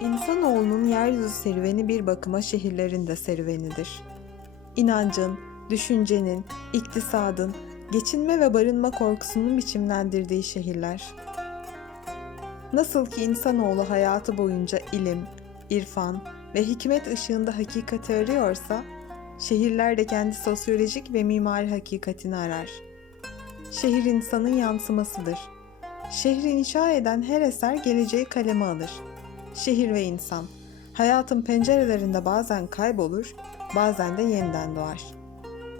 İnsanoğlunun yeryüzü serüveni bir bakıma şehirlerin de serüvenidir. İnancın, düşüncenin, iktisadın, geçinme ve barınma korkusunun biçimlendirdiği şehirler. Nasıl ki insanoğlu hayatı boyunca ilim, irfan ve hikmet ışığında hakikati arıyorsa, şehirler de kendi sosyolojik ve mimari hakikatini arar. Şehir insanın yansımasıdır. Şehri inşa eden her eser geleceği kaleme alır. Şehir ve insan, hayatın pencerelerinde bazen kaybolur, bazen de yeniden doğar.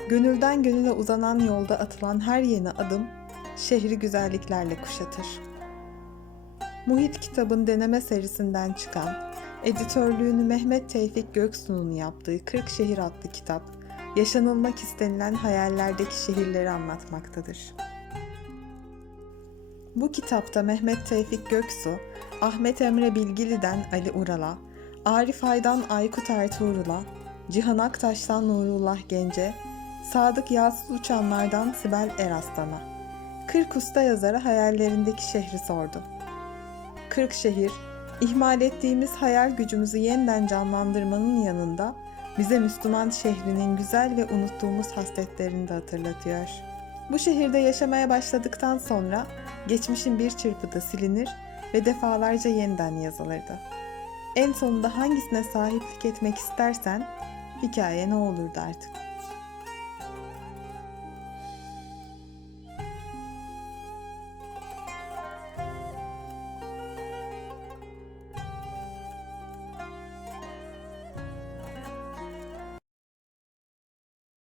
Gönülden gönüle uzanan yolda atılan her yeni adım, şehri güzelliklerle kuşatır. Muhit kitabın deneme serisinden çıkan, editörlüğünü Mehmet Tevfik Göksu'nun yaptığı 40 Şehir adlı kitap, yaşanılmak istenilen hayallerdeki şehirleri anlatmaktadır. Bu kitapta Mehmet Tevfik Göksu, Ahmet Emre Bilgili'den Ali Ural'a, Arif Ay'dan Aykut Ertuğrul'a, Cihan Aktaş'tan Nurullah Gence, Sadık Yağsız Uçanlar'dan Sibel Eraslan'a, 40 usta yazara hayallerindeki şehri sordu. 40 şehir, ihmal ettiğimiz hayal gücümüzü yeniden canlandırmanın yanında bize Müslüman şehrinin güzel ve unuttuğumuz hasletlerini de hatırlatıyor. Bu şehirde yaşamaya başladıktan sonra geçmişin bir çırpıda silinir ve defalarca yeniden yazılırdı. En sonunda hangisine sahiplik etmek istersen hikaye ne olurdu artık.